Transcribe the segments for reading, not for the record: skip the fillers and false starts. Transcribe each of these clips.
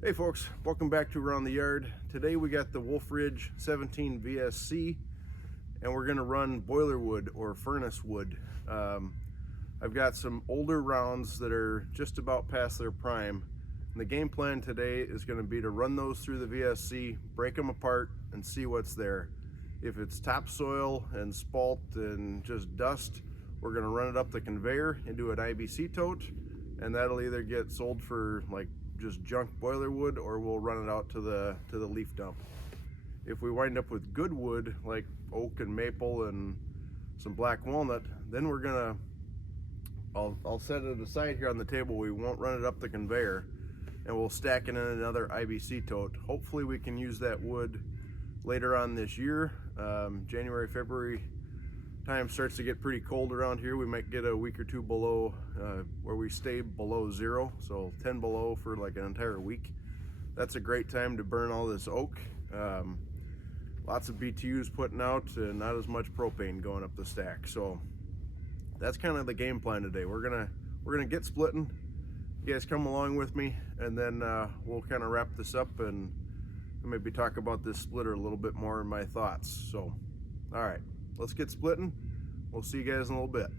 Hey folks, welcome back to Around the Yard. Today we got the Wolfe Ridge 17VS-C and we're going to run boiler wood or furnace wood. I've got some older rounds that are just about past their prime. And the game plan today is going to be to run those through the VSC, break them apart and see what's there. If it's topsoil and spalt and just dust, we're going to run it up the conveyor into an IBC tote, and that'll either get sold for like just junk boiler wood, or we'll run it out to the leaf dump. If we wind up with good wood like oak and maple and some black walnut, then we're gonna I'll set it aside here on the table. We won't run it up the conveyor, and we'll stack it in another IBC tote. Hopefully we can use that wood later on this year. January, February time starts to get pretty cold around here. We might get a week or two below where we stay below zero, so 10 below for like an entire week. That's a great time to burn all this oak. Lots of BTUs putting out and not as much propane going up the stack. So that's kind of the game plan today. We're gonna get splitting. You guys come along with me, and then we'll kind of wrap this up and maybe talk about this splitter a little bit more and my thoughts. So all right, let's get splitting. We'll see you guys in a little bit.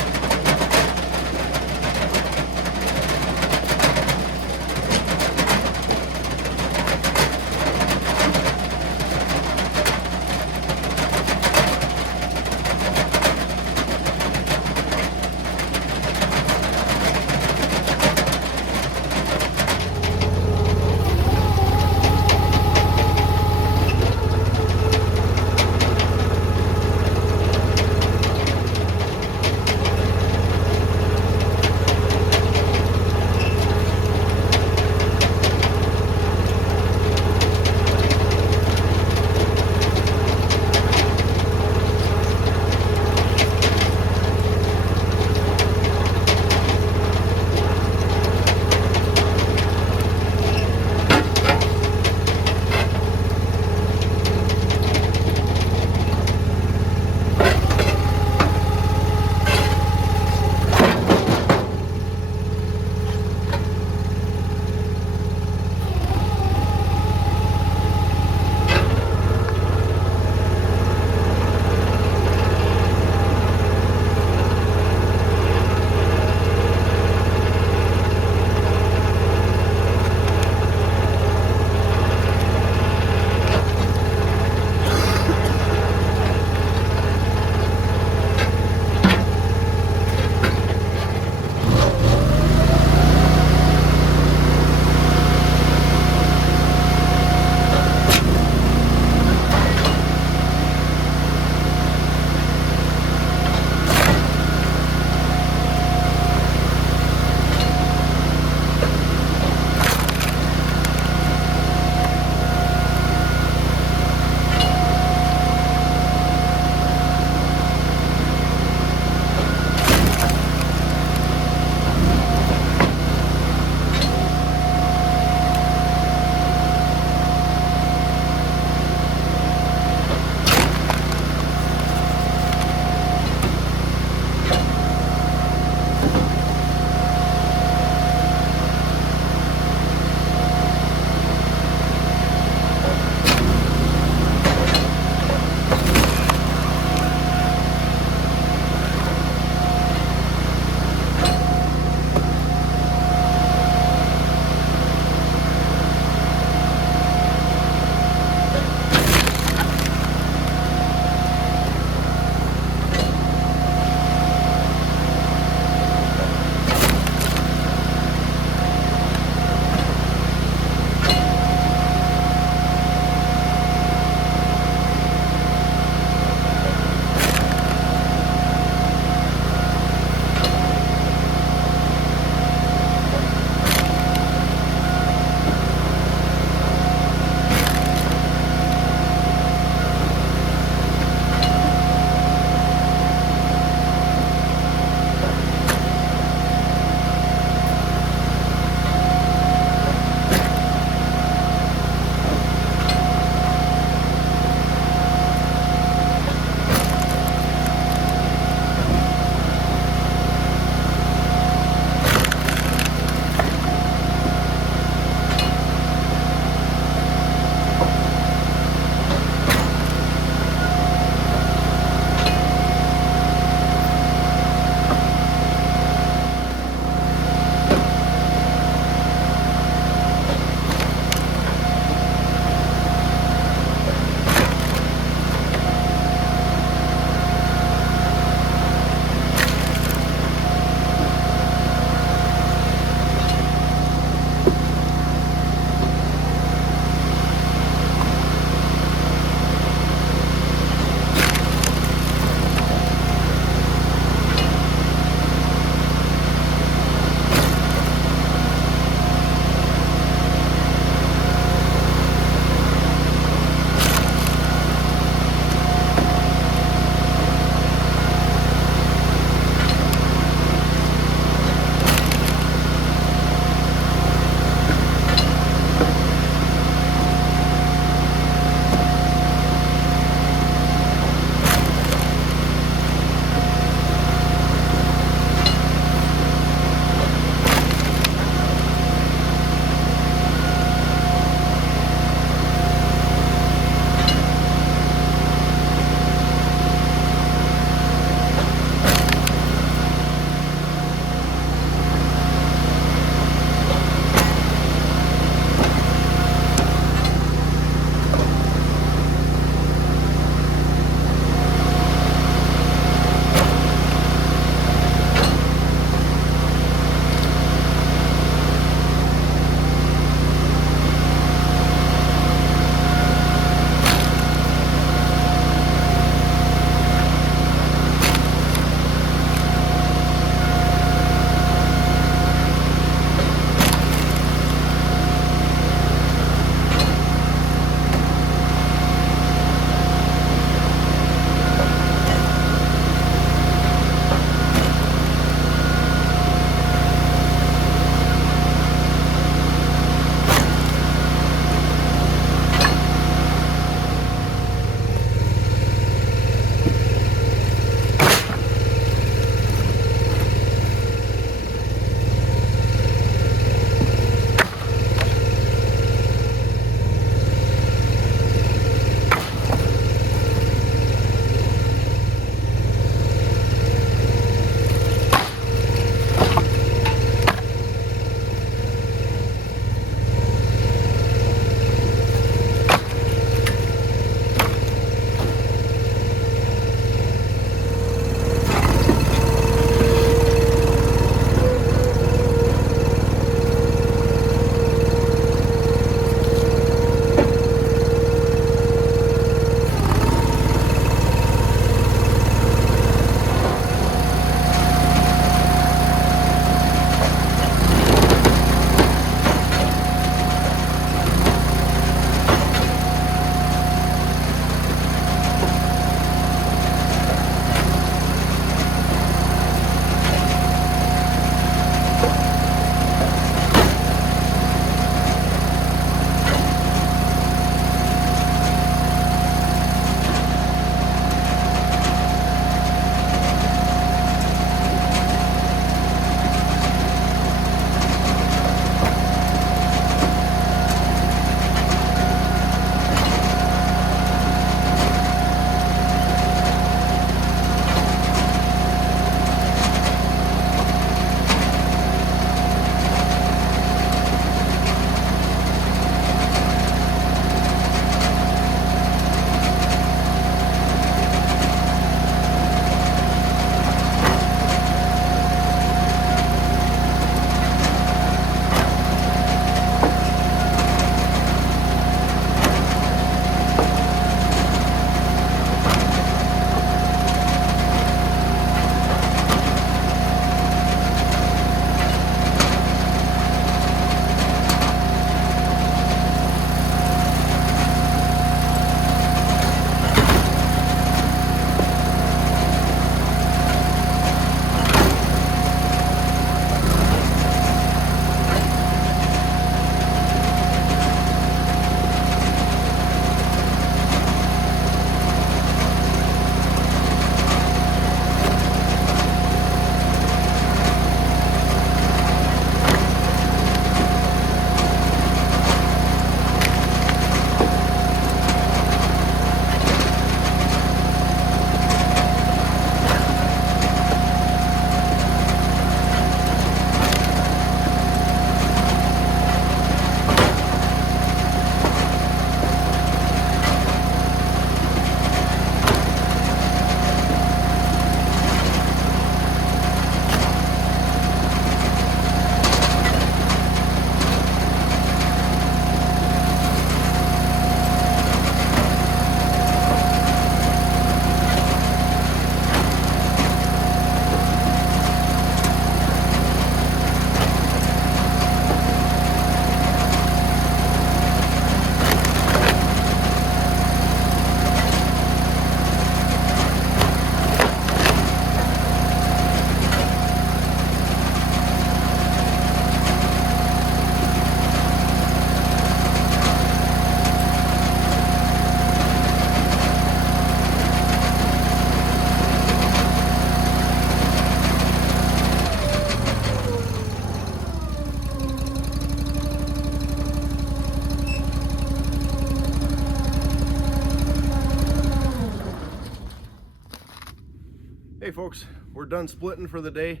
Hey folks, we're done splitting for the day.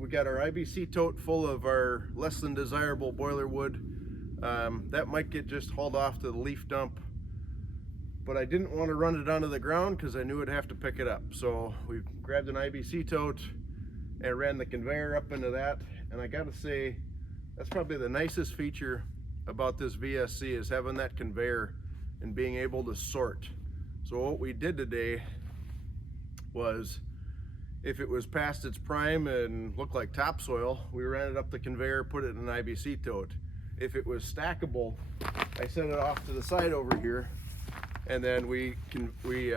We got our IBC tote full of our less than desirable boiler wood. That might get just hauled off to the leaf dump, but I didn't want to run it onto the ground because I knew I'd have to pick it up. So we grabbed an IBC tote and ran the conveyor up into that. And I gotta say, that's probably the nicest feature about this VS-C is having that conveyor and being able to sort. So what we did today was, if it was past its prime and looked like topsoil, we ran it up the conveyor, put it in an IBC tote. If it was stackable, I set it off to the side over here, and then we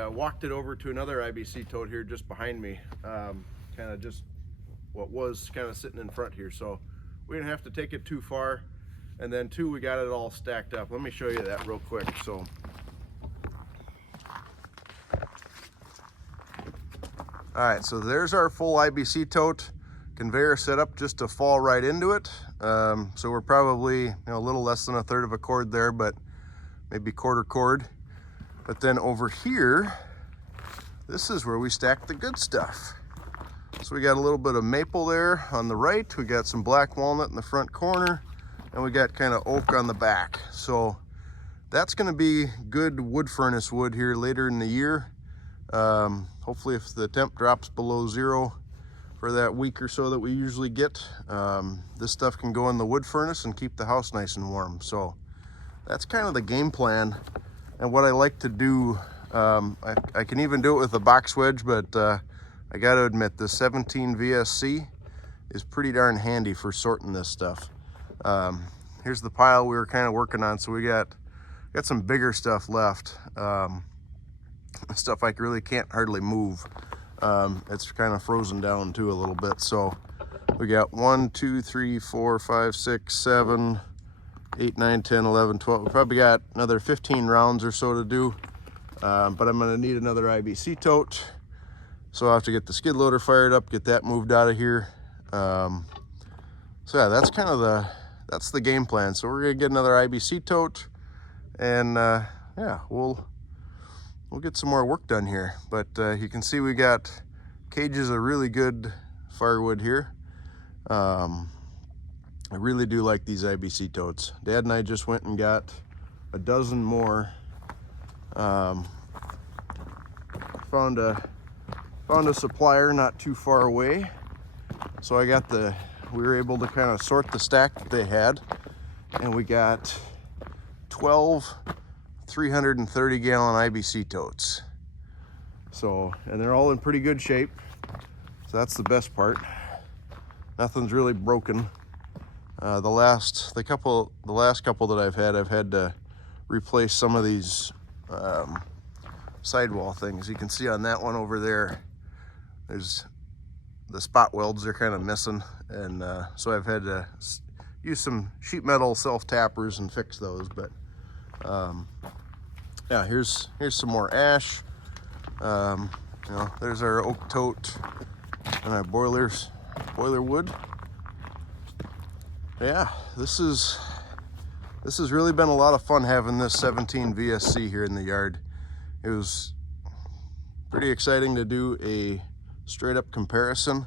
walked it over to another IBC tote here just behind me, kind of just what was kind of sitting in front here. So we didn't have to take it too far. And then two, we got it all stacked up. Let me show you that real quick. So all right, so there's our full IBC tote, conveyor set up just to fall right into it. So we're probably a little less than 1/3 of a cord there, but maybe 1/4 cord. But then over here, this is where we stack the good stuff. So we got a little bit of maple there on the right, we got some black walnut in the front corner, and we got kind of oak on the back. So that's gonna be good wood furnace wood here later in the year. Hopefully if the temp drops below 0 for that week or so that we usually get, this stuff can go in the wood furnace and keep the house nice and warm. So that's kind of the game plan. And what I like to do, I can even do it with a box wedge, but I gotta admit the 17VS-C is pretty darn handy for sorting this stuff. Here's the pile we were kind of working on. So we got some bigger stuff left. Stuff I really can't hardly move. It's kind of frozen down too a little bit. So we got 1, 2, 3, 4, 5, 6, 7, 8, 9, 10, 11, 12. We probably got another 15 rounds or so to do. But I'm gonna need another IBC tote. So I'll have to get the skid loader fired up, get that moved out of here. So yeah, that's kind of that's the game plan. So we're gonna get another IBC tote, and yeah, we'll get some more work done here. But you can see we got cages of really good firewood here. I really do like these IBC totes. Dad and I just went and got a dozen more. Found a supplier not too far away. So we were able to kind of sort the stack that they had, and we got 12 330 gallon IBC totes. So, and they're all in pretty good shape. So that's the best part. Nothing's really broken. The last couple that I've had to replace some of these sidewall things. You can see on that one over there, there's the spot welds are kind of missing, and so I've had to use some sheet metal self tappers and fix those. But yeah, here's some more ash. There's our oak tote and our boiler wood. Yeah, this has really been a lot of fun having this 17VS-C here in the yard. It was pretty exciting to do a straight up comparison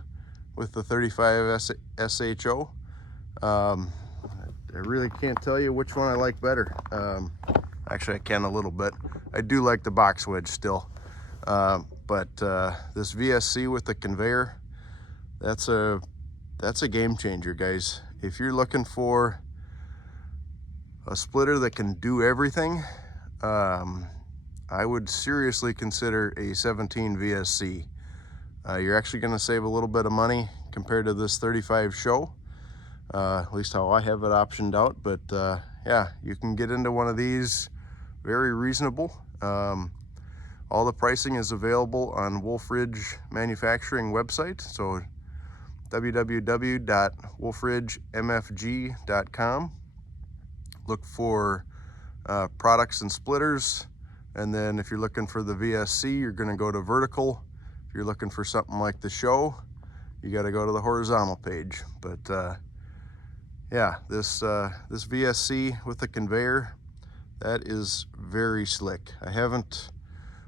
with the 35SHO. I really can't tell you which one I like better. Actually, I can a little bit. I do like the box wedge still. But this VS-C with the conveyor, that's a game changer, guys. If you're looking for a splitter that can do everything, I would seriously consider a 17VS-C. You're actually going to save a little bit of money compared to this 35 show, at least how I have it optioned out. But yeah, you can get into one of these very reasonable. All the pricing is available on Wolfe Ridge manufacturing website. So www.wolferidgemfg.com. Look for products and splitters. And then if you're looking for the VS-C, you're going to go to vertical. If you're looking for something like the show, you got to go to the horizontal page. But yeah, this VS-C with the conveyor, that is very slick.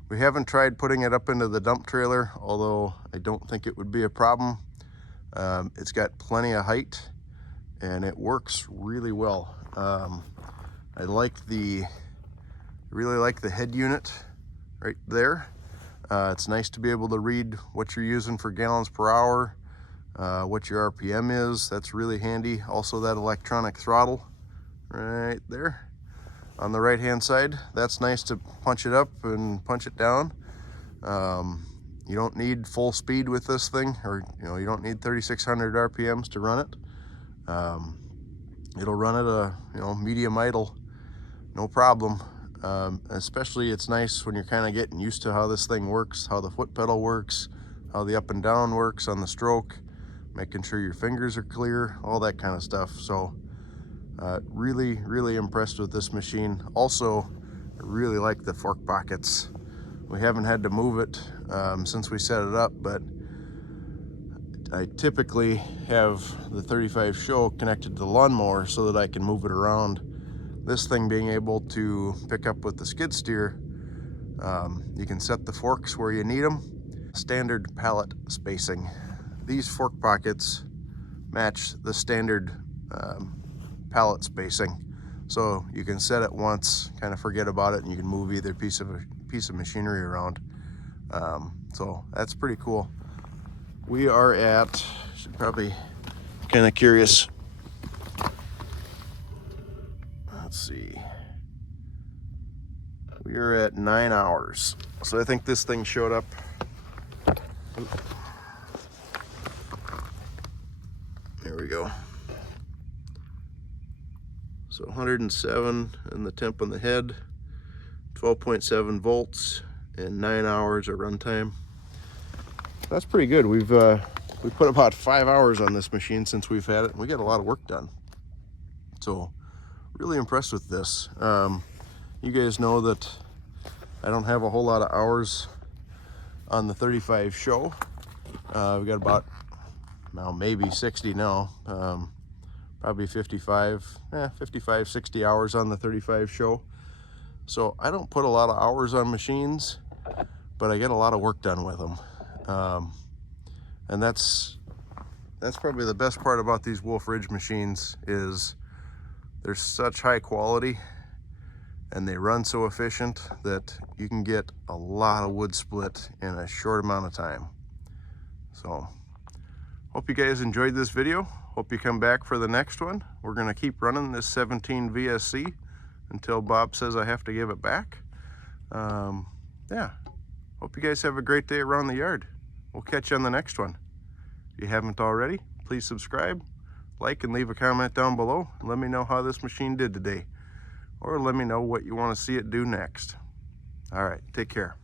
We We haven't tried putting it up into the dump trailer, although I don't think it would be a problem. It's got plenty of height and it works really well. I really like the head unit right there. It's nice to be able to read what you're using for gallons per hour, what your RPM is. That's really handy. Also that electronic throttle right there on the right hand side. That's nice to punch it up and punch it down. You don't need full speed with this thing, or you don't need 3,600 RPMs to run it. It'll run at a medium idle, no problem. Especially it's nice when you're kind of getting used to how this thing works, how the foot pedal works, how the up and down works on the stroke, making sure your fingers are clear, all that kind of stuff. So really impressed with this machine. Also, I really like the fork pockets. We haven't had to move it since we set it up, but I typically have the 35 show connected to the lawnmower so that I can move it around. This thing being able to pick up with the skid steer, you can set the forks where you need them. Standard pallet spacing. These fork pockets match the standard pallet spacing, so you can set it once, kind of forget about it, and you can move either piece of machinery around. So that's pretty cool. We are at, should probably kind of curious. Let's see. We are at 9 hours. So I think this thing showed up. There we go. So 107 and the temp on the head, 12.7 volts, and 9 hours of runtime. That's pretty good. We put about 5 hours on this machine since we've had it, and we got a lot of work done. So really impressed with this. You guys know that I don't have a whole lot of hours on the 35 show. We got about, now maybe 60 now, probably 55, 60 hours on the 35 show. So I don't put a lot of hours on machines, but I get a lot of work done with them. And that's probably the best part about these Wolfe Ridge machines, is they're such high quality and they run so efficient that you can get a lot of wood split in a short amount of time. So hope you guys enjoyed this video. Hope you come back for the next one. We're going to keep running this 17VS-C until Bob says I have to give it back. Yeah, hope you guys have a great day around the yard. We'll catch you on the next one. If you haven't already, please subscribe, like, and leave a comment down below. Let me know how this machine did today, or let me know what you want to see it do next. All right, take care.